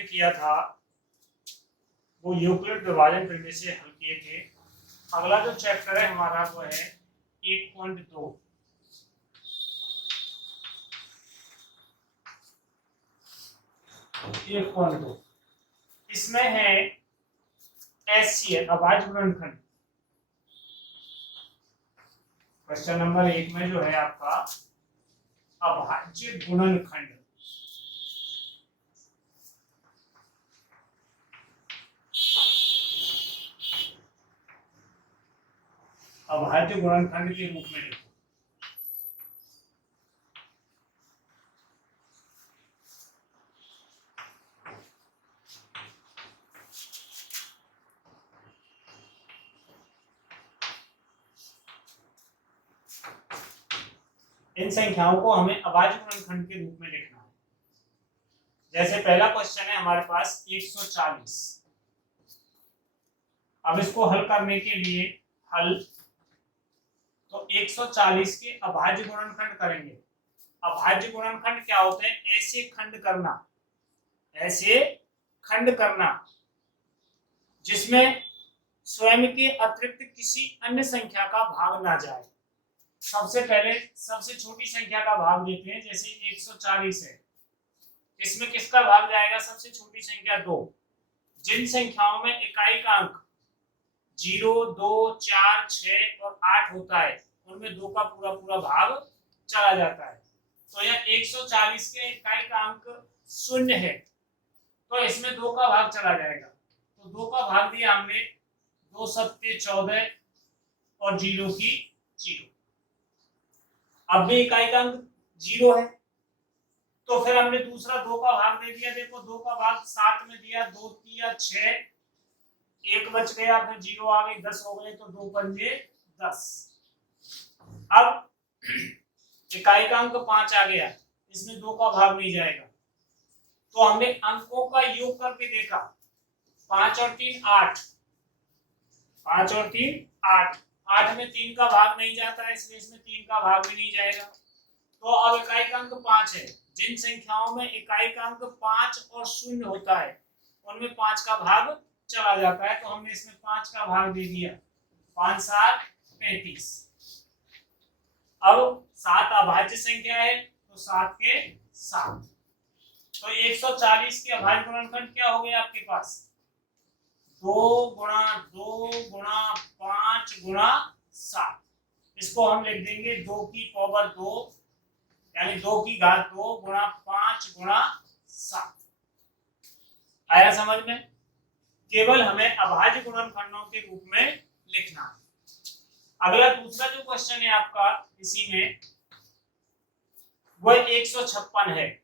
हमने किया था वो यूक्लिड विभाजन प्रमेय से हल किए थे। अगला जो चैप्टर है हमारा वो है 1.2। इसमें है एचसीएल अभाज्य गुणनखंड। क्वेश्चन नंबर 1 में जो है आपका अभाज्य गुणनखंड। अभाज्य गुणनखंड के रूप में लिखो। इन संख्याओं को हमें अभाज्य गुणनखंड के रूप में लिखना है। जैसे पहला क्वेश्चन है हमारे पास 140। अब इसको हल करने के लिए तो 140 के अभाज्य गुणनखंड करेंगे। अभाज्य गुणनखंड क्या होते हैं? ऐसे खंड करना जिसमें स्वयं के अतिरिक्त किसी अन्य संख्या का भाग ना जाए। सबसे पहले सबसे छोटी संख्या का भाग देते हैं। जैसे 140 है, इसमें किसका भाग जाएगा? सबसे छोटी संख्या 2। जिन संख्याओं में इकाई का अंक 0, 2, 4, 6 और 8 होता है उनमें 2 का पूरा भाग चला जाता है। तो यह 140 के इकाई का अंक 0 है तो इसमें 2 का भाग चला जाएगा। तो 2 का भाग दिया हमने, 2 सत्ते 14 और 0 की 0। अब भी इकाई का अंक 0 है तो फिर हमने दूसरा 2 का भाग दे दिया। देखो 2 का भाग 7 में दिया, 2 तिया 6, 1 बच गया, फिर 0 आ गई, 10 हो गए तो 2 पंजे 10। अब इकाई का अंक 5 आ गया, इसमें 2 का भाग नहीं जाएगा तो हमने अंकों का योग करके देखा। 5 और 3 8, 5 और 3 8, 8 में 3 का भाग नहीं जाता है इसलिए इसमें 3 का भाग भी नहीं जाएगा। तो अब इकाई का अंक 5 है। जिन संख्याओं में इकाई का अंक 5 और 0 होता है उनमें 5 का भाग चला जाता है तो हमने इसमें 5 का भाग दे दिया। 5 7 35। अब 7 अभाज्य संख्या है तो 7 के 7। तो 140 के अभाज्य गुणनखंड क्या हो गया आपके पास? 2 गुणा 2 गुणा 5 गुणा 7। इसको हम लिख देंगे 2 की पावर 2 यानी 2 की घात 2 गुणा 5 गुणा 7। आया समझ में? केवल हमें अभाज्य गुणनखंडों के रूप में लिखना है। अगला दूसरा जो क्वेश्चन है आपका इसी में वह 156 है।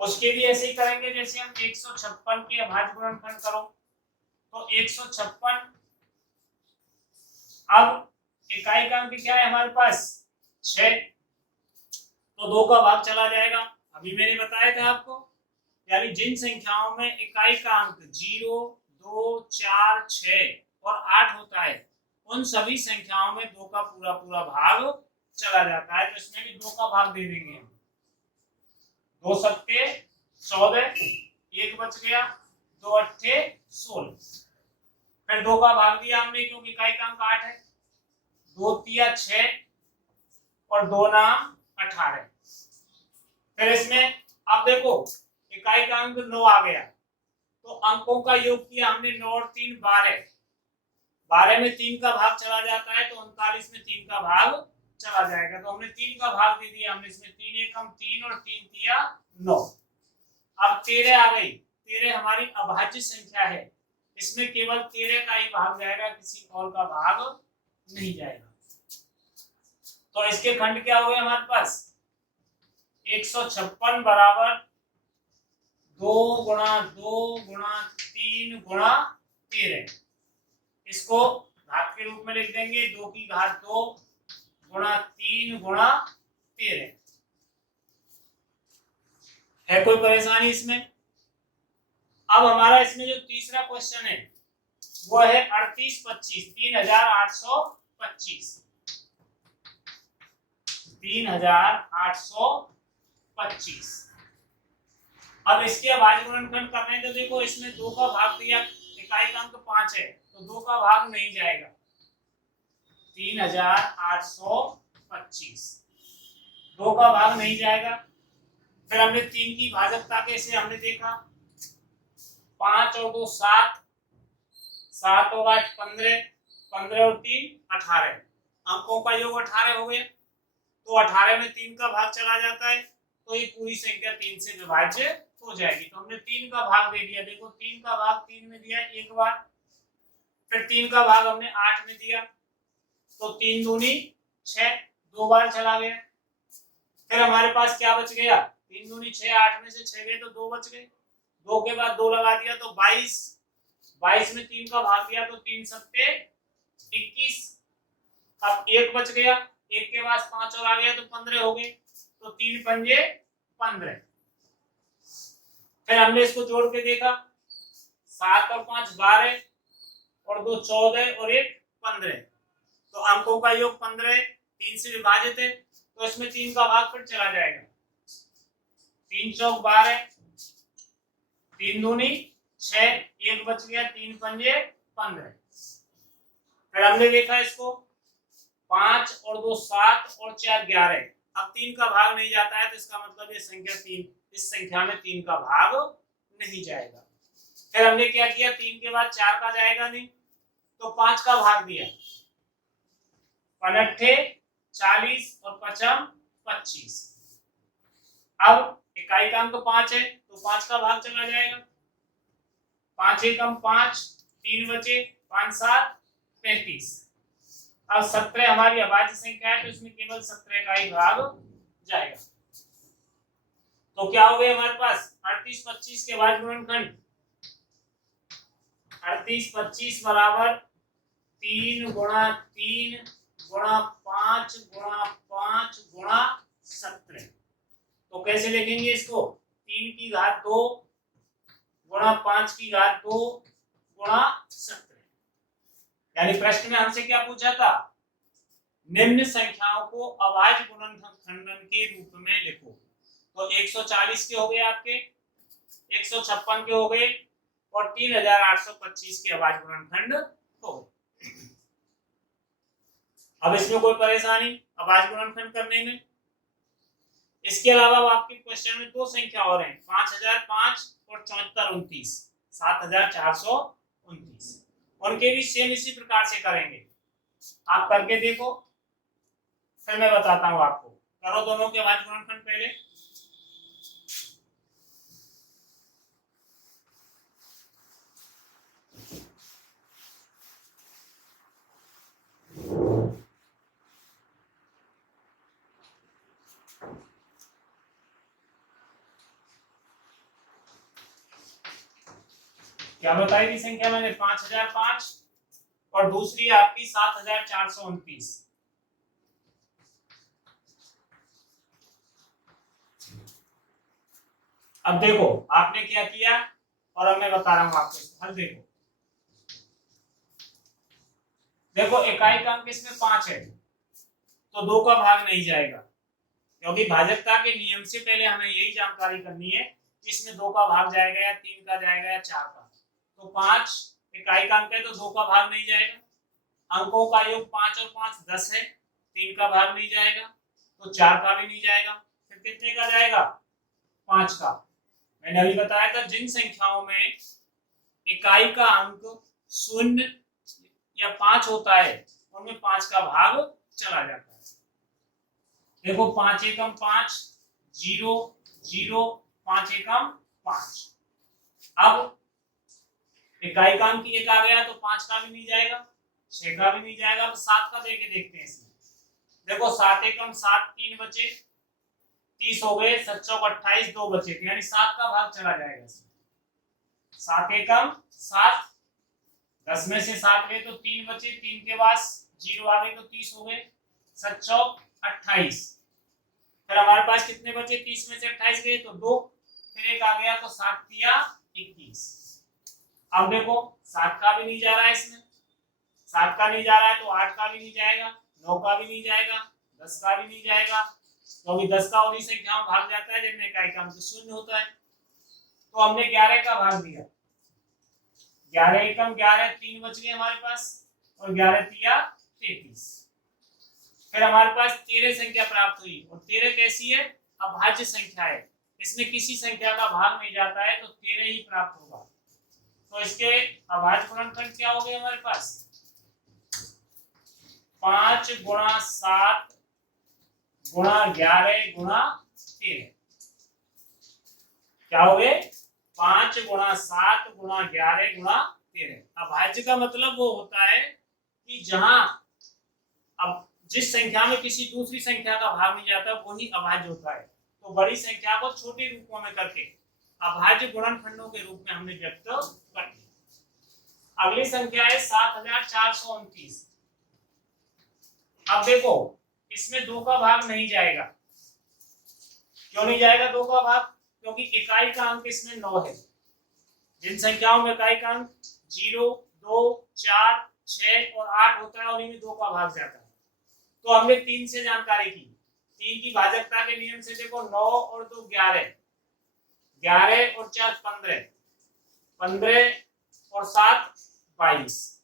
उसके भी ऐसे ही करेंगे जैसे हम 156 के अभाज्य गुणनखंड करो। तो 156, अब इकाई का अंक क्या है हमारे पास? 6, तो 2 का भाग चला जाएगा। अभी मैंने बताया था आपको, यानी जिन संख्याओं में इकाई का अंक 0, 2, 4, 6 और 8 होता है उन सभी संख्याओं में 2 का पूरा भाग चला जाता है। तो इसमें भी 2 का भाग दे देंगे हम। 2 सत्ते 14, 1 बच गया, 2 अट्ठे 16। फिर 2 का भाग दिया हमने क्योंकि इकाई का अंक 8 है। 2 तिया 6 और 2 नाम 18। फिर इसमें अब देखो इकाई का अंक 9 आ गया तो अंकों का योग किया हमने। 9 और 3 12, 12 में 3 का भाग चला जाता है तो 39 में 3 का भाग चला जाएगा। तो हमने 3 का भाग दे दिया। हमने इसमें 3 एकम 3 और 3 तिया 9। अब 13 आ गई। 13 हमारी अभाज्य संख्या है, इसमें केवल 13 का ही भाग जाएगा, किसी और का भाग नहीं जाएगा। तो इसके खंड क्या हो गए हमारे पास? 156 बराबर 2 गुणा 2 गुणा 3 गुणा 13। इसको घात के रूप में लिख देंगे। 2 की घात 2 गुणा 3 गुणा 13। है कोई परेशानी इसमें? अब हमारा इसमें जो तीसरा क्वेश्चन है वो है 38 25, 3825। 3825। अब इसके अभाज्य गुणनखंड करना है तो देखो इसमें 2 का भाग दिया, इकाई का अंक 5 है तो 2 का भाग नहीं जाएगा, 3825, 2 का भाग नहीं जाएगा। फिर हमने 3 की भाजकता कैसे हमने देखा, 5 और 2 7, 7 और 8 15, 15 और 3 18, अंकों का योग 18 हो गया। तो 18 में 3 का भाग चला जाता है तो ये पूरी संख्या 3 से विभाज्य हो जाएगी। तो हमने 3 का भाग दे दिया, देखो 3 का भाग 3 में दिया एक बार, फिर 3 का भाग हमने 8 में दिया तो 3 दूनी 6, 2 बार चला गया। फिर हमारे पास क्या बच गया, 3 दूनी 6, 8 में से 6 गए तो 2 बच गए, 2 के बाद 2 लगा दिया तो 22, 22 में 3 का भाग दिया तो 3 सत्ते 21, अब 1 बच गया, 1 के बाद 5 और आ गया तो 15 हो गए, तो 3 पंजे 15। फिर हमने इसको जोड़ के देखा, 7 और 5 12 और 2 14 और 1 15, तो अंकों का योग 15 3 से विभाजित है तो इसमें 3 का भाग फिर चला जाएगा, 3 चौक 12, 3 दूनी 6, 1 बच गया, 3 पंजे 15। फिर हमने देखा इसको 5 और 2 7 और 4 11, अब 3 का भाग नहीं जाता है तो इसका मतलब ये संख्या 3, इस संख्या में 3 का भाग नहीं जाएगा। फिर हमने क्या किया, 3 के बाद 4 का जाएगा नहीं तो 5 का भाग दिया, 15 40 और 55 25, अब इकाई का अंक 5 है तो 5 का भाग चला जाएगा, 5 एकम 5, 3 बचे, 5 7 35। अब 17 हमारी अभाज्य संख्या है तो इसमें केवल 17 का ही भाग जाएगा। तो क्या हो गया हमारे पास 38 25 के अभाज्य गुणनखंड, 38 25 बराबर 3 गुणा 3 गुणा 5 गुणा 5 गुणा 17। तो कैसे लिखेंगे इसको, 3 की घात 2 गुणा 5 की घात 2 गुणा 17। यानी प्रश्न में हमसे क्या पूछा था, निम्न संख्याओं को अभाज्य गुणनखंड के रूप में लिखो। तो 140 के हो गए आपके, 156 के हो गए और 3825 के अभाज्य गुणनखंड हो गए। अब इसमें कोई परेशानी अभाज्य गुणनखंड करने में। इसके अलावा आपके क्वेश्चन में 2 संख्या और हैं, 5005 और 7429, 7429, उनके भी सेम इसी प्रकार से करेंगे। आप करके देखो फिर मैं बताता हूं आपको। करो दोनों के अभाज्य गुणनखंड पहले। क्या बताई थी संख्या मैंने, 5005 और दूसरी आपकी 7429। अब देखो आपने क्या किया और अब मैं बता रहा हूं आपको हल। देखो देखो इकाई का अंक इसमें 5 है तो 2 का भाग नहीं जाएगा, क्योंकि भाजकता के नियम से पहले हमें यही जानकारी करनी है कि इसमें 2 का भाग जाएगा या 3 का जाएगा या 4 का। तो 5 इकाई का अंक है तो 2 का भाग नहीं जाएगा, अंकों का योग 5 और 5 10 है, 3 का भाग नहीं जाएगा तो 4 का भी नहीं जाएगा, फिर कितने का जाएगा, 5 का। मैंने अभी बताया था जिन संख्याओं में इकाई का अंक 0 या 5 होता है उनमें 5 का भाग चला जाता है। देखो 5 एकम 5 0 0, 5 एकम 5। अब इकाई का अंक 1 आ गया तो 5 का भी नहीं जाएगा, 6 का भी नहीं जाएगा, तो 7 का देके देखते हैं इसमें। देखो 7 एकम 7, 3 बचे, 30 हो गए, 7 चौक 28, 2 बचे, यानी 7 का भाग चला जाएगा इसमें। 7 एकम 7, 10 में से 7 गए तो 3 बचे, 3 के बाद 0 आ गए तो 30 हो गए, 7 चौक 28। फिर हमारे पास कितने बचे, 30 में से 28 गए तो 2, फिर 1 आ गया तो 7 तिया 21। अब देखो 7 का भी नहीं जा रहा है इसमें, 7 का नहीं जा रहा है तो 8 का भी नहीं जाएगा, 9 का भी नहीं जाएगा, 10 का भी नहीं जाएगा, क्योंकि 10 का उन्हीं संख्याओं भाग जाता है जिनमें इकाई का अंक 0 होता है। तो हमने 11 का भाग दिया, 11 एकम 11, 3 बच गए हमारे पास, और 11 तिया 33। फिर हमारे पास 13 संख्या प्राप्त हुई, और 13 कैसी है? अभाज्य संख्या है, इसमें किसी संख्या का भाग नहीं जाता है, तो 13 ही प्राप्त होगा। तो इसके अभाज्य गुणनखंड क्या हो गए हमारे पास? 5 गुणा 7 गुणा 11 गुणा 13। क्या हो गए? 5 गुणा 7 गुणा 11 गुणा 13। अभाज्य का मतलब वो होता है कि जहां अब जिस संख्या में किसी दूसरी संख्या का भाग नहीं जाता वही अभाज्य होता है। तो बड़ी संख्या को छोटे रूपों में करके अभाज्य गुणनखंडों के रूप में हमने व्यक्त कर दिया। अगली संख्या है 7429। अब देखो, इसमें 2 का भाग नहीं जाएगा। क्यों नहीं जाएगा 2 का भाग? क्योंकि इकाई का अंक इसमें 9 है। जिन संख्याओं में इकाई का अंक 0, 2, 4, 6 और 8 होता है और इनमें 2 का भाग जाता है। तो हमने 3 से जानकारी की, 3 की भाजकता के नियम से देखो, 9 और 2 11, 11 और 4 15, 15 और 7 22।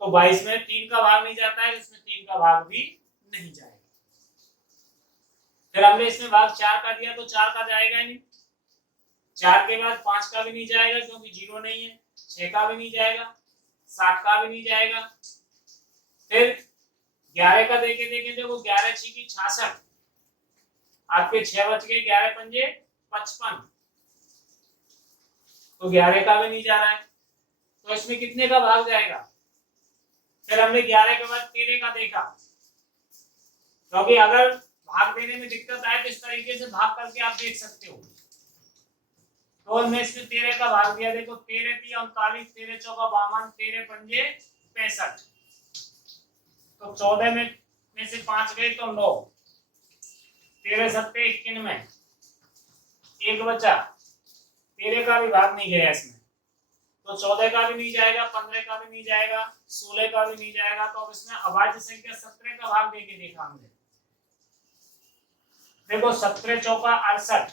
तो 22 में 3 का भाग नहीं जाता है, इसमें 3 का भाग भी नहीं जाएगा। फिर हमने इसमें भाग 4 का दिया, तो 4 का जाएगा ही नहीं। 4 के बाद 5 का भी नहीं जाएगा क्योंकि 0 नहीं है, 6 का भी नहीं जाएगा, 7 का भी नहीं जाएगा। फिर 11 का देखे देखो, 11 6 66, आपके 6 बच गए, 11 पंजे 55, तो 11 का भी नहीं जा रहा है। तो इसमें कितने का भाग जाएगा? फिर हमने 11 के बाद 13 का देखा, क्योंकि अगर भाग देने में दिक्कत आए तो इस तरीके से भाग करके आप देख सकते हो। तो हमने इसमें 13 का भाग दिया, देखो 13 3 39, 13 चौका 52, 13 पंजे 65, तो 14 में से 5 गए तो 9, 13 सत्ते 91, 1 बचा, 13 का भी भाग नहीं गया इसमें, तो 14 का भी नहीं जाएगा, 15 का भी नहीं जाएगा, 16 का भी नहीं जाएगा। तो अब इसमें अभाज्य संख्या 17 का भाग देके देखा हमने। देखो 17 चौका 68,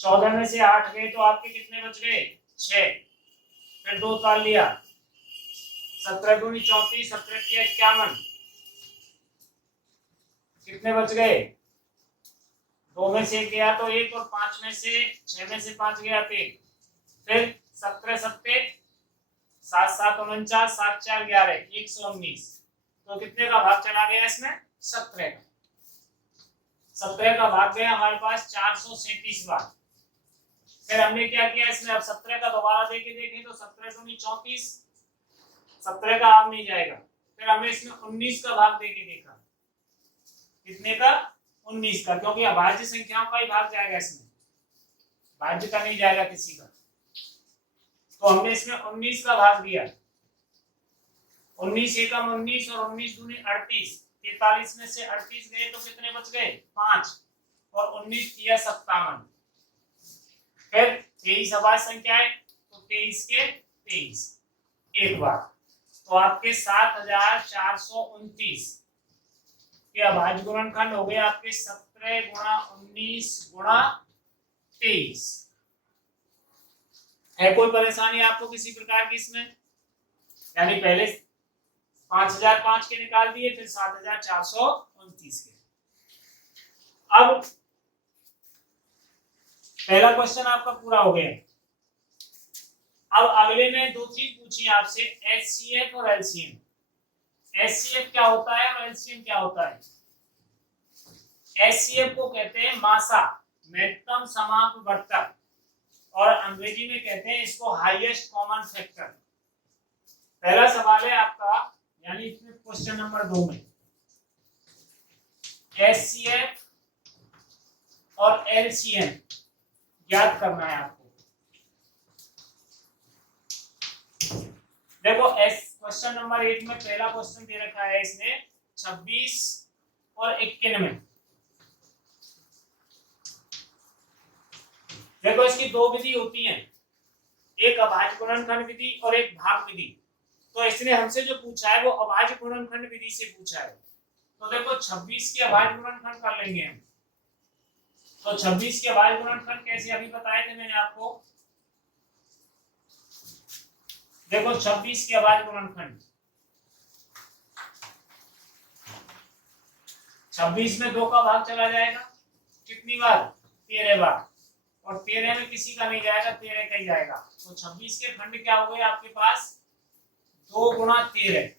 14 में से 8 गए तो आपके कितने बच गए? 6, फिर 2 ताल लिया, 17 दूनी 34, 17 किया 51, कितने बच गए? 2 में से 1 गया तो 1, और 5 में से 6 में से 5 गया तो 1, फिर 17 सत्ते 7 7 49, 7 4 11, 119, तो कितने का भाग चला गया इसमें? 17 का। 17 का भाग गया हमारे पास 437 बार। फिर हमने क्या किया इसमें, अब 17 का दोबारा देके देखें तो 17 दूनी 34, 17 का भाग नहीं जाएगा। फिर हमने इसमें 19 का भाग देके देखा, कितने का? 19 का, क्योंकि अभाज्य संख्याओं का ही भाग जाएगा इसमें, भाज्य का नहीं जाएगा किसी का। तो हमने इसमें 19 का भाग दिया, 19 एकम 19 और 19 दूनी 38, 43 में से 38 गए तो कितने बच गए? 5, और 19 किया 57। फिर 23 अभाज्य संख्या है तो 23 के 23 एक बार, तो आपके 7429 के अभाज्य गुणनखंड हो गए आपके 17 गुणा 19 गुणा 23। है कोई परेशानी आपको किसी प्रकार की इसमें? यानी पहले 5005 के निकाल दिए, फिर 7429 के। अब पहला क्वेश्चन आपका पूरा हो गया। अब अगले में 2 चीज पूछी आपसे, एचसीएफ और एलसीएम। एचसीएफ क्या होता है और एलसीएम क्या होता है? एचसीएफ को कहते हैं मासा, महत्तम समापवर्तक, और अंग्रेजी में कहते हैं इसको हाईएस्ट कॉमन फैक्टर। पहला सवाल है आपका, यानी इसमें क्वेश्चन नंबर 2 में एचसीएफ और एलसीएम याद करना है आपको। देखो क्वेश्चन नंबर 1 में पहला क्वेश्चन दे रखा है इसने 26 और 91। देखो इसकी 2 विधि होती हैं, एक अभाज्य गुणनखंड विधि और एक भाग विधि। तो इसने हमसे जो पूछा है वो अभाज्य गुणनखंड विधि से पूछा है। तो देखो 26 के अभाज्य गुणनखंड कर लेंगे हम। तो 26 के भाज्य गुणनखंड कैसे अभी बताए थे मैंने आपको। देखो 26 के भाज्य गुणनखंड, 26 में 2 का भाग चला जाएगा कितनी बार, 13 बार, और 13 में किसी का नहीं जाएगा, 13 का ही जाएगा। तो 26 के खंड क्या हो गए आपके पास, 2 गुणा 13।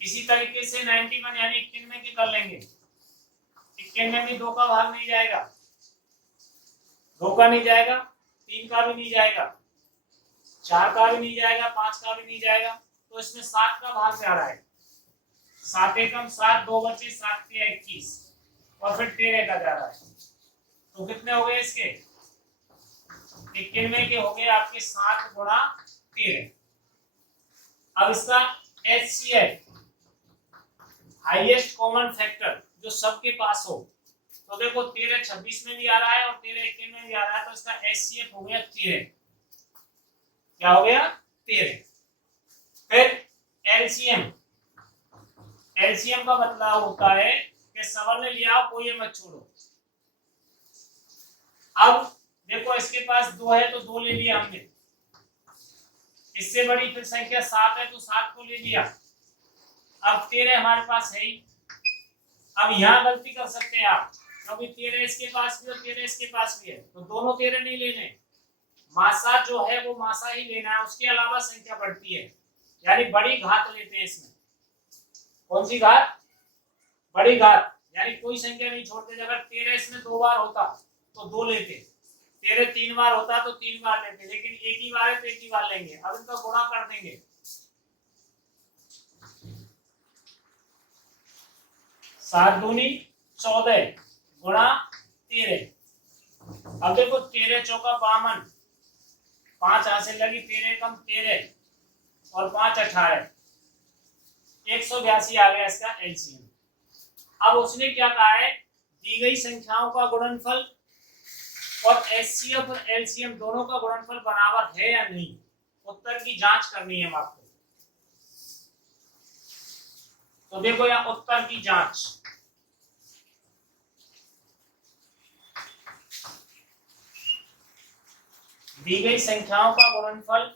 इसी तरीके से 91 यानी 91 के कर लेंगे, 91 में 2 का भाग नहीं जाएगा, 2 का नहीं जाएगा, 3 का भी नहीं जाएगा, 4 का भी नहीं जाएगा, 5 का भी नहीं जाएगा, तो इसमें 7 का भाग जा रहा है। 7 एकम 7, 2 बचे, 7 के 21, और फिर 13 का जा रहा है। तो कितने हो गए इसके, 91 के हो गए आपके 7 गुणा 13। अब इसका HCF हाईएस्ट कॉमन फैक्टर जो सबके पास हो, तो देखो 13 26 में भी आ रहा है और 13 91 में भी आ रहा है, तो इसका HCF हो गया 13। क्या हो गया, 13। फिर LCM, LCM का मतलब होता है कि सवाल ने लिया कोई ये मत छोड़ो। अब देखो इसके पास 2 है तो 2 ले लिया हमने, इससे बड़ी फिर संख्या 7 है तो 7 को ले लिया। अब 13 हमारे पास है ही। अब यहाँ गलती कर सकते हैं आप, क्योंकि 13 इसके पास भी और 13 इसके पास भी है, तो दोनों 13 नहीं लेने, मासा जो है वो मासा ही लेना है, उसके अलावा संख्या बढ़ती है, यानी बड़ी घात लेते हैं इसमें। कौन सी घात, बड़ी घात, यानी कोई संख्या नहीं छोड़ते। अगर 13 इसमें 2 बार होता तो 2 लेते, 13 3 बार होता तो 3 बार लेते, लेकिन एक ही बार है तो एक ही बार लेंगे। अब इनका गुणा कर देंगे, 7 दूनी 14 गुणा 13। अब देखो 13 चौका 52, 5 हाथ से लगी, 13 कम 13 और 5 18, 182 आ गया इसका एलसीएम। अब उसने क्या कहा है, दी गई संख्याओं का गुणनफल और एचसीएफ और एलसीएम दोनों का गुणनफल बराबर है या नहीं, उत्तर की जांच करनी है आपको। तो देखो यहाँ उत्तर की जांच, दी गई संख्याओं का गुणनफल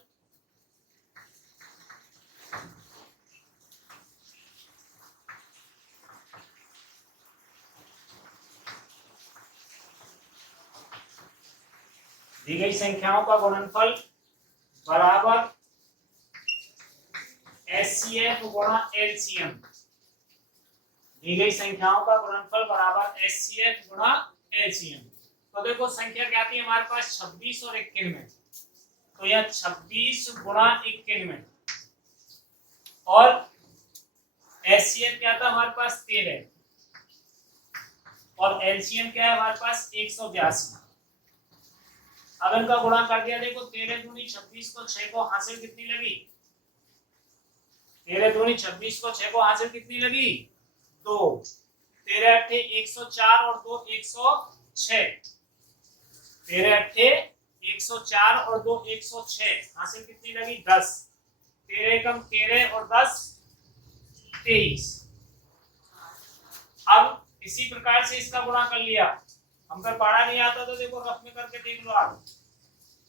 दी गई संख्याओं का गुणनफल बराबर एचसीएफ गुणा एलसीएम। दी गई संख्याओं का गुणनफल बराबर एचसीएफ गुणा एलसीएम। तो देखो संख्या क्या थी हमारे पास, 26 और 91, तो यह 26 गुणा 91, और एचसीएफ क्या था हमारे पास 13, और एलसीएम क्या है हमारे पास 182। अब इनका गुणा कर दिया, देखो 13 दूनी 26 को 6 को हासिल कितनी लगी, 13 दूनी 26 को 6 को हासिल कितनी लगी, 2, 13 अट्ठे 104 और 2 106, 13 अट्ठे 104 और 2 106, हासिल कितनी लगी 10, 13 कम 13 और 10 23। अब इसी प्रकार से इसका गुणा कर लिया, हम पर पढ़ा नहीं आता तो देखो रफ में करके देख लो आप।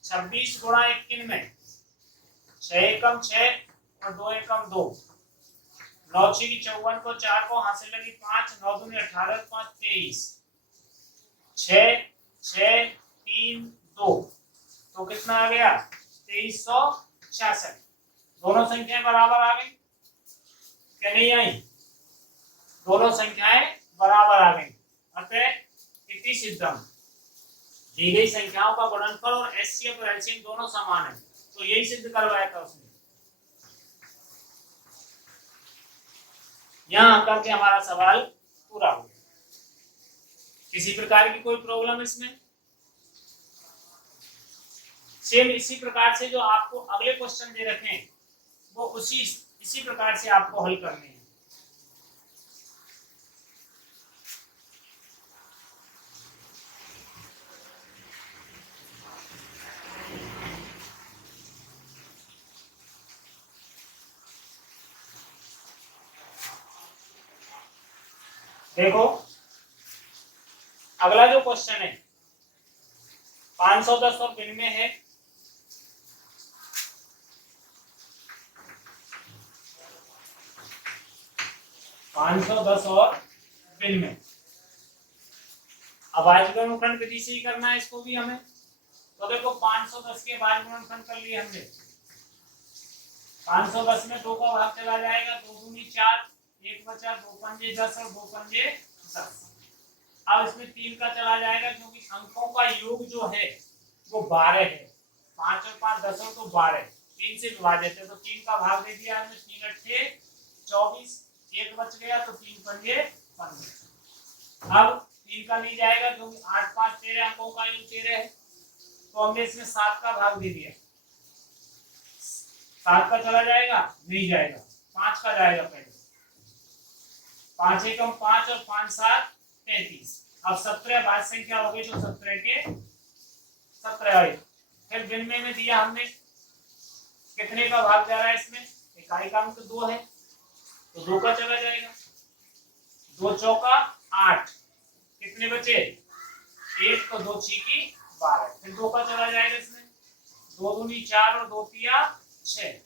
26 गुणा 91, 6 एकम 6 और 2 एकम 2, 9 6 की 54 को 4 को हासिल लगी 5, 9 दूनी 18 5 23, 6 6 3 2, तो कितना आ गया 2366। दोनों संख्याएं बराबर आ गई क्या, नहीं आई, दोनों संख्याएं बराबर आ गई। अतः इति सिद्धम, दी गई संख्याओं का गुणनफल और एचसीएफ और एलसीएम दोनों समान है, तो यही सिद्ध करवाया था उसने। यहां आकर के हमारा सवाल पूरा हो गया। किसी प्रकार की कोई प्रॉब्लम इसमें, सेम इसी प्रकार से जो आपको अगले क्वेश्चन दे रखे हैं वो इसी प्रकार से आपको हल करने हैं। देखो अगला जो क्वेश्चन है 510 और भिन्न में है। पाँच सौ दस और भिन्न में अभाज्य गुणनखंड विधि से ही करना है इसको भी हमें। तो देखो 510 के अभाज्य गुणनखंड कर लिए हमने। 510 में 2 का भाग चला जाएगा, 2 दूनी 4, 1 बचा, 2 पंजे 10 और 2 पंजे 10। अब इसमें 3 का चला जाएगा क्योंकि अंकों का योग जो है वो 12 है। 5 और 5 10 और तो 12, 3 से विभाजित है तो 3 का भाग दे दिया हमने। 3 अट्ठे 24, 1 बच गया तो 3 पंजे 15। अब 3 का नहीं जाएगा क्योंकि 8 5 13 अंकों का योग 13 है तो हमने इसमें 7 का भाग दे दिया। 7 का चला जाएगा, नहीं जाएगा। 5 का जाएगा पहले। 5 एकम 5 और 5 7 33। अब 17 भाज्य संख्या हो गई तो 17 के 17 आई। फिर भिन्न में दिया हमने कितने का भाग जा रहा है इसमें, इकाई का अंक 2 है तो 2 का चला जाएगा। 2 चौका 8, कितने बचे 1 तो 2 छीकी 12। फिर 2 का चला जाएगा इसमें। 2 दूनी 4 और 2 तिया 6।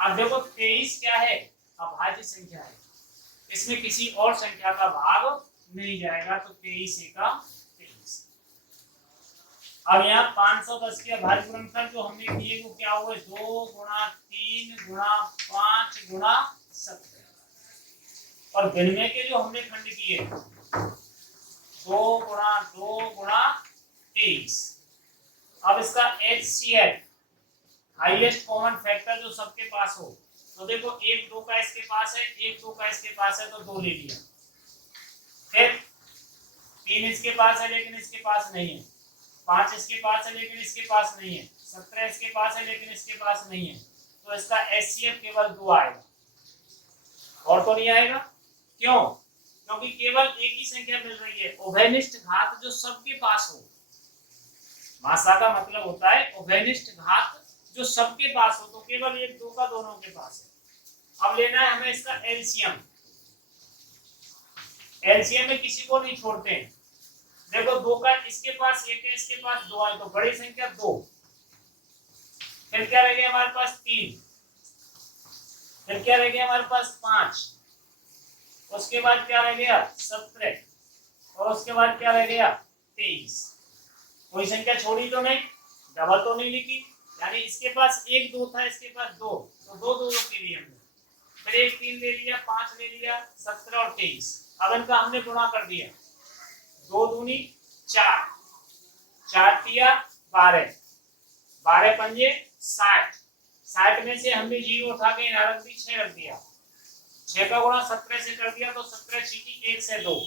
अब देखो 23 क्या है, अभाज्य संख्या है, इसमें किसी और संख्या का भाग नहीं जाएगा तो 23 एका 23। अब यहाँ 510 के अभाज्य गुणनखंड जो हमने किए वो क्या हुए, 2 गुणा 3 गुणा 5 गुणा 17। और भिन्न के जो हमने खंड किए 2 गुणा 2 गुणा 23। अब इसका HCF हाईएस्ट कॉमन फैक्टर जो सबके पास हो, तो देखो 1 2 का इसके पास है, 1 2 का इसके पास है तो 2 ले लिया। फिर 3 इसके पास है लेकिन इसके पास नहीं है, 5 इसके पास है लेकिन इसके पास नहीं है, 17 इसके पास है लेकिन इसके पास नहीं है, तो इसका HCF केवल 2 आएगा और तो नहीं आएगा। क्यों? क्योंकि केवल एक ही संख्या मिल रही है। उभयनिष्ठ घात जो सबके पास हो, मासा का मतलब होता है उभयनिष्ठ घात जो सबके पास हो, तो केवल 1 2 का दोनों के पास है। अब लेना है हमें इसका एलसीएम। एलसीएम में किसी को नहीं छोड़ते हैं। देखो 2 का इसके पास 1 है, इसके पास 2 है तो बड़ी संख्या 2। फिर क्या रह गया हमारे पास 3। फिर क्या रह गया हमारे पास 5। उसके बाद क्या रह गया 17 और उसके बाद क्या रह गया 23। कोई संख्या छोड़ी तो नहीं, डबल तो नहीं लिखी, यानी इसके पास 1 2 था, इसके पास 2 तो 2 2 के लिए हमने फिर 1 3 ले लिया, 5 ले लिया, 17 और 23। अब इनका हमने गुणा कर दिया। 2 दूनी 4, 4 तिया 12, 12 पंजे 60। 60 में से हमने 0 उठा के यहाँ रख दी, 6 रख दिया। 6 का गुणा 17 से कर दिया तो 17 छीकी 1 से 2।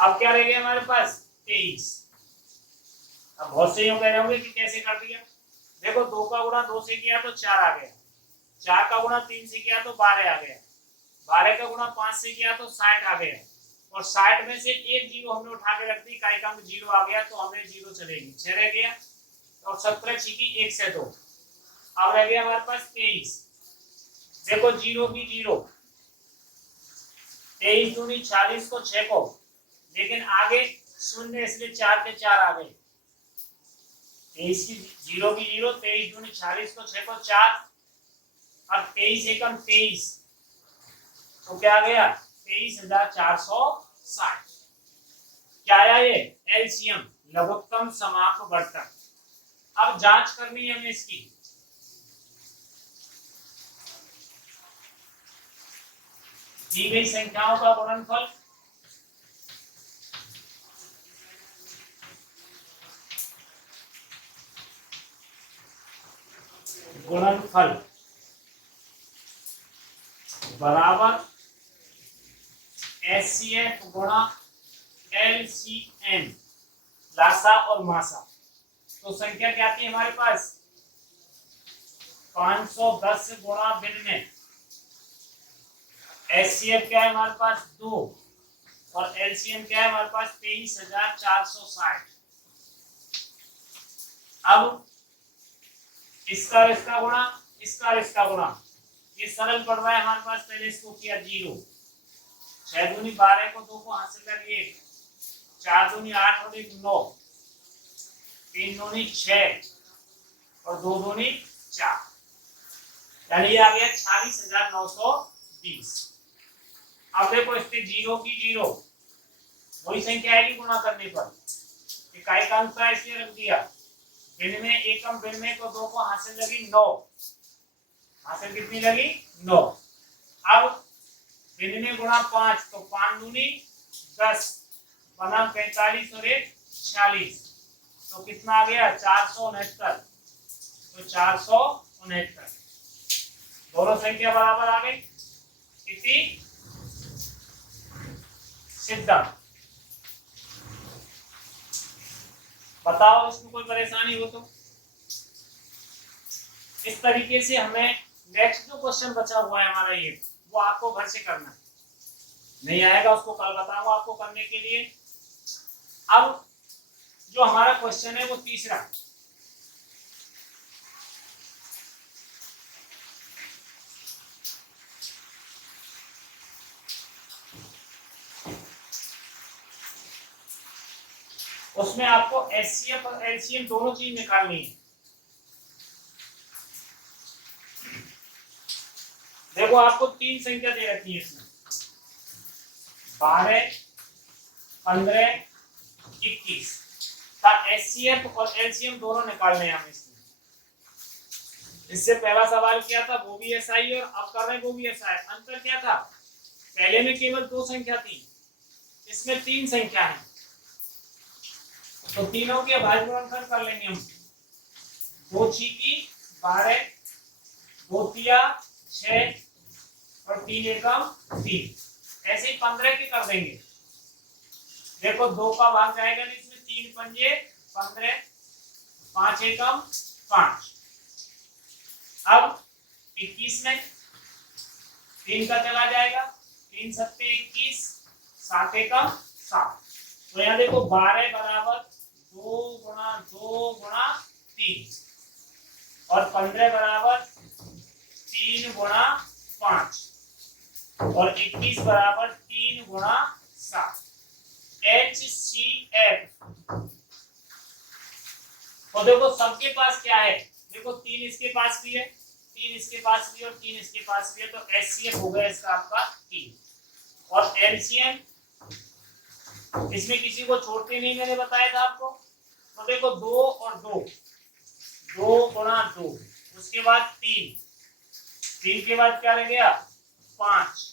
अब क्या रह गया हमारे पास 23। अब बहुत से यूं कह रहे होंगे कि कैसे कर दिया। देखो 2 का गुणा 2 से किया तो 4 आ गया, 4 का गुणा 3 से किया तो 12 आ गया, 12 का गुणा 5 से किया तो 60 आ गया, और 60 में से एक 0 हमने उठा के रख दी, इकाई का अंक 0 आ गया तो हमें 0 चलेगी, 6 रह गया और 17 छीकी 1 से 2। अब रह गया हमारे पास 23। देखो 0 की 0, 23 दूनी 40 को 6 को, लेकिन आगे शून्य इसलिए 4 के 4 आ गए। 23 की 0 की 0, 23 दूनी 40 को 6 को 4, अब 23 एकम 23 तो क्या आ गया 23,460। क्या आया ये एलसीएम, लघुत्तम समापवर्तक। अब जांच करनी है हमें इसकी। दी गई संख्याओं का गुणनफल बराबर एचसीएफ गुणा एलसीएम, लासा और मासा। तो संख्या क्या थी हमारे पास 510 गुणा भिन्न। एचसीएफ क्या है हमारे पास 2 और एलसीएम क्या है हमारे पास 23,460। अब इसका इसका गुणा, इसका इसका गुणा, ये सरल पड़ रहा है हमारे पास। पहले इसको किया 0, 6 दूनी 12 को 2 को हाथ से लगी 1, 4 दूनी 8 और 1 9, 3 दूनी 6 और 2 दूनी 4, यानी ये आ गया 46,920। अब देखो इसके जीरो की जीरो वही संख्या आएगी गुणा करने पर, इकाई का अंक इसलिए रख दिया। भिन्न में एकम भिन्न में को 2 को हाथ से लगी 9, हाथ से कितनी लगी 9। अब भिन्न में गुणा 5 तो 5 दूनी 10 बना 45 और 1 46, तो कितना आ गया 469। तो 469 दोनों संख्या बराबर आ गई। इसी सिद्धम। बताओ इसमें कोई परेशानी हो तो। इस तरीके से हमें नेक्स्ट जो क्वेश्चन बचा हुआ है हमारा ये, वो आपको घर से करना है, नहीं आएगा उसको कल बताऊंगा आपको करने के लिए। अब जो हमारा क्वेश्चन है वो तीसरा, उसमें आपको एचसीएफ और एलसीएम दोनों चीज निकालनी है। देखो आपको 3 संख्या दे रखी है इसमें, 12, 15, 21 का एचसीएफ और एलसीएम दोनों निकालने हैं हमें इसमें। इससे पहला सवाल किया था वो भी ऐसा ही और अब कर रहे हैं वो भी ऐसा है। अंतर क्या था, पहले में केवल 2 संख्या थी, इसमें 3 संख्या है, तो तीनों के भाज्य गुणनखंड कर लेंगे हम। 2 छीकी 12, 2 तिया 6 और 3 एकम 3, ऐसे ही 15 के कर देंगे। देखो 2 का भाग जाएगा नहीं इसमें, 3 पंजे 15, 5 एकम 5। अब 21 में 3 का चला जाएगा, 3 सत्ते 21, 7 एकम 7। तो यहाँ देखो 12 बराबर 2 गुणा 2 गुणा 3 और 15 बराबर 3 गुणा 5 और 21 बराबर 3 गुणा 7। HCF। तो देखो सबके पास क्या है, देखो 3 इसके पास भी है, 3 इसके पास भी और 3 इसके पास भी है, तो HCF हो गया इसका आपका 3। और LCM इसमें किसी को छोड़ते नहीं, मैंने बताया था आपको। तो देखो 2 और 2, 2 गुणा 2, उसके बाद 3, 3 के बाद क्या रह गया 5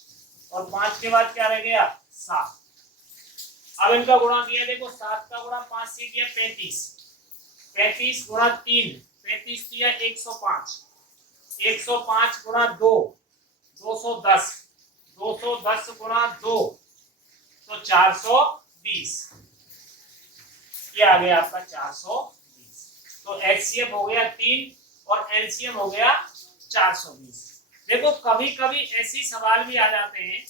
और 5 के बाद क्या रह गया 7। अब इनका गुणा किया, देखो 7 का गुणा 5 से किया 35, 35 गुणा 3, 35 किया 105, 105 गुणा 2 210, 210 गुणा 2 तो 420, ये आ गया आपका 420। तो एचसीएफ हो गया 3 और एलसीएम हो गया 420। देखो कभी कभी ऐसे सवाल भी आ जाते हैं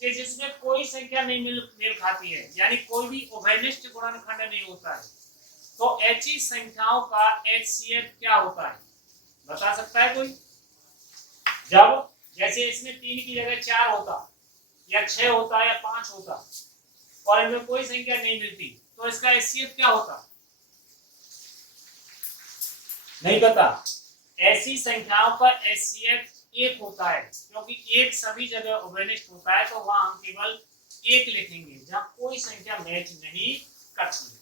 कि जिसमें कोई संख्या नहीं मेल खाती है, यानी कोई भी उभयनिष्ठ गुणनखंड नहीं होता है, तो ऐसी संख्याओं का एचसीएफ क्या होता है, बता सकता है कोई? जब जैसे इसमें 3 की जगह 4 होता या 6 होता या 5 होता और इनमें कोई संख्या नहीं मिलती, तो इसका एचसीएफ क्या होता? नहीं पता। ऐसी संख्याओं का एचसीएफ 1 होता है, क्योंकि 1 सभी जगह उभयनिष्ठ होता है, तो वहां हम केवल 1 लिखेंगे जहां कोई संख्या मैच नहीं करती।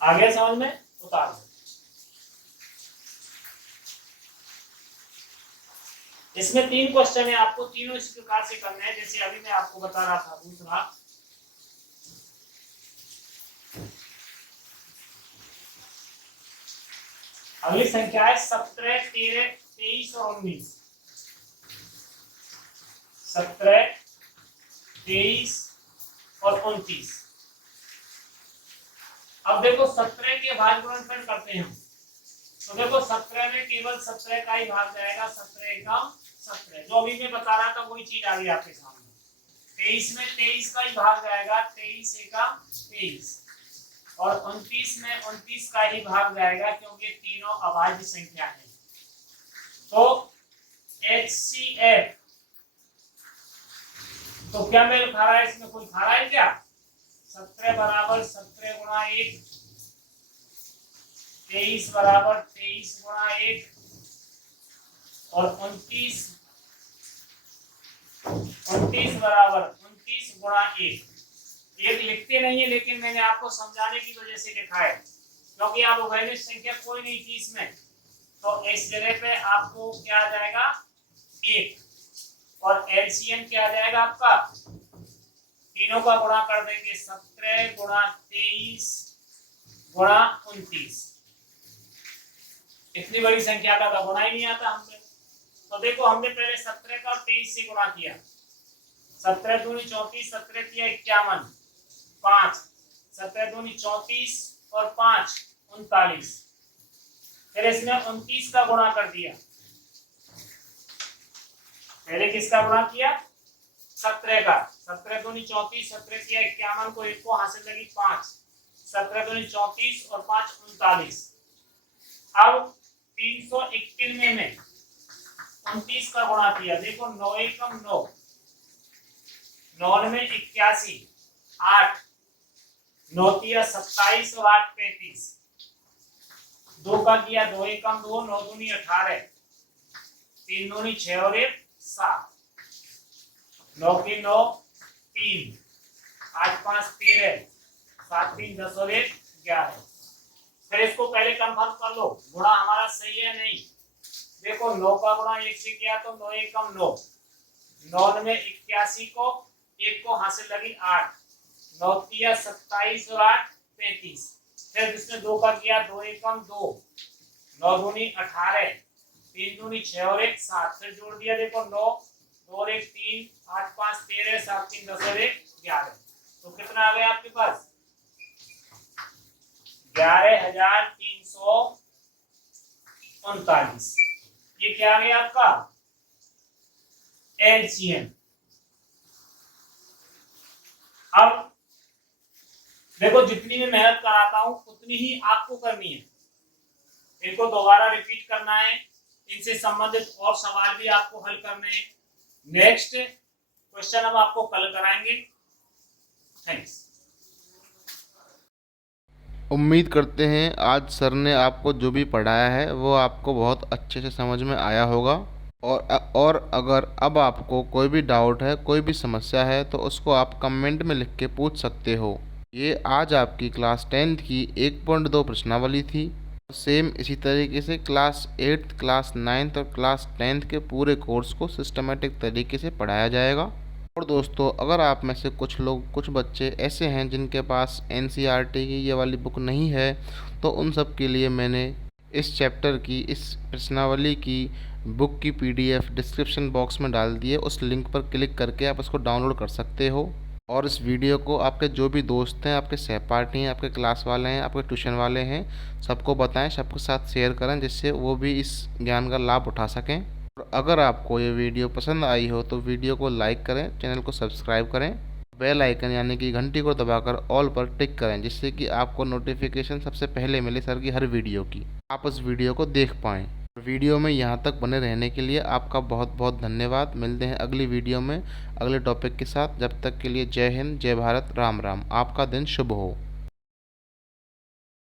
आगे समझ में उतार दो। इसमें 3 क्वेश्चन है, आपको तीनों इस प्रकार से करने हैं जैसे अभी मैं आपको बता रहा था। दूसरा, अगली संख्या है 17, 13, 23 और 19। 17, 23 और 29। अब देखो 17 के भाज्य गुणनखंड करते हैं हम, तो देखो 17 में केवल 17 का ही भाग जाएगा, 17 एकम 17, जो अभी मैं बता रहा था वही चीज आ गई आपके सामने। 23 में 23 का ही भाग जाएगा, 23 एकम 23, और 29 में 29 का ही भाग जाएगा, क्योंकि तीनों अभाज्य संख्या है। तो HCF तो क्या मेल खा रहा है इसमें, कोई खा रहा है क्या? 17 बराबर 17 गुणा 1, 23 बराबर 23 गुणा 1 और 29 बराबर 29 गुणा 1। एक लिखते नहीं है लेकिन मैंने आपको समझाने की वजह से लिखा है, क्योंकि आप उभयनिष्ठ संख्या कोई नहीं थी इसमें, तो इस जगह पे आपको क्या आ जाएगा 1, और एलसीएम क्या आ जाएगा आपका, तीनों का गुणा कर देंगे 17 गुणा 23 गुणा 29। इतनी बड़ी संख्या का गुणा ही नहीं आता हमने। तो देखो हमने पहले 17 का 23 से गुणा किया, 17 दूनी 34, 17 किया 51, 5, 17 दूनी 34 और 5 39। फिर इसमें 29 का गुणा कर दिया, पहले किसका गुणा किया 17 का, 17 दूनी 34, 17 किया 51 को 1 को हासिल लगी 5, 17 दूनी 34 और 5 39। अब 391 में 29 का गुणा किया, देखो 9 एकम 9, 9 में 81, 8, 9 किया 27 और 8 35, 2 का किया 2 एकम 2, 9 दूनी 18, 3 दूनी 6 और 1 7, 9 की 9 3, 8 5 13, 7 3 10 और 1 11। फिर इसको पहले कंफर्म कर लो गुणा हमारा सही है नहीं। देखो 9 का गुणा 1 से किया तो 9 एकम 9, 9 में 81 को 1 को हासिल लगी 8, 9 किया 27 और 8 35। फिर इसमें 2 का किया 2 एकम 2, 9 दूनी 18, 3 दूनी 6 और 1 7। फिर जोड़ दिया देखो 9 2 और 1 3, 8 5 13, 7 3 10 और 1 11। तो कितना आ गया आपके पास 11,339। ये क्या आ गया आपका एलसीएम। अब देखो जितनी मैं मेहनत कराता हूं उतनी ही आपको करनी है, इनको दोबारा रिपीट करना है, इनसे संबंधित और सवाल भी आपको हल करने हैं। नेक्स्ट क्वेश्चन हम आपको कल कराएंगे। थैंक्स। उम्मीद करते हैं आज सर ने आपको जो भी पढ़ाया है वो आपको बहुत अच्छे से समझ में आया होगा। और अगर अब आपको कोई भी डाउट है, कोई भी समस्या है तो उसको आप कमेंट में लिख के पूछ सकते हो। ये आज आपकी क्लास 10th की 1.2 प्रश्नावली थी। सेम इसी तरीके से क्लास 8th, क्लास 9th और क्लास 10th के पूरे कोर्स को सिस्टमेटिक तरीके से पढ़ाया जाएगा। और दोस्तों अगर आप में से कुछ बच्चे ऐसे हैं जिनके पास NCERT की ये वाली बुक नहीं है, तो उन सब के लिए मैंने इस चैप्टर की, इस प्रश्नावली की बुक की PDF डिस्क्रिप्शन बॉक्स में डाल दी है। उस लिंक पर क्लिक करके आप उसको डाउनलोड कर सकते हो। और इस वीडियो को आपके जो भी दोस्त हैं, आपके सहपाठी हैं, आपके क्लास वाले हैं, आपके ट्यूशन वाले हैं, सबको बताएं, सबके साथ शेयर करें, जिससे वो भी इस ज्ञान का लाभ उठा सकें। और अगर आपको ये वीडियो पसंद आई हो तो वीडियो को लाइक करें, चैनल को सब्सक्राइब करें, बेल आइकन यानी कि घंटी को दबाकर ऑल पर टिक करें, जिससे कि आपको नोटिफिकेशन सबसे पहले मिले सर की हर वीडियो की, आप उस वीडियो को देख पाएँ। वीडियो में यहाँ तक बने रहने के लिए आपका बहुत बहुत धन्यवाद। मिलते हैं अगली वीडियो में अगले टॉपिक के साथ। जब तक के लिए जय हिंद, जय भारत, राम राम। आपका दिन शुभ हो।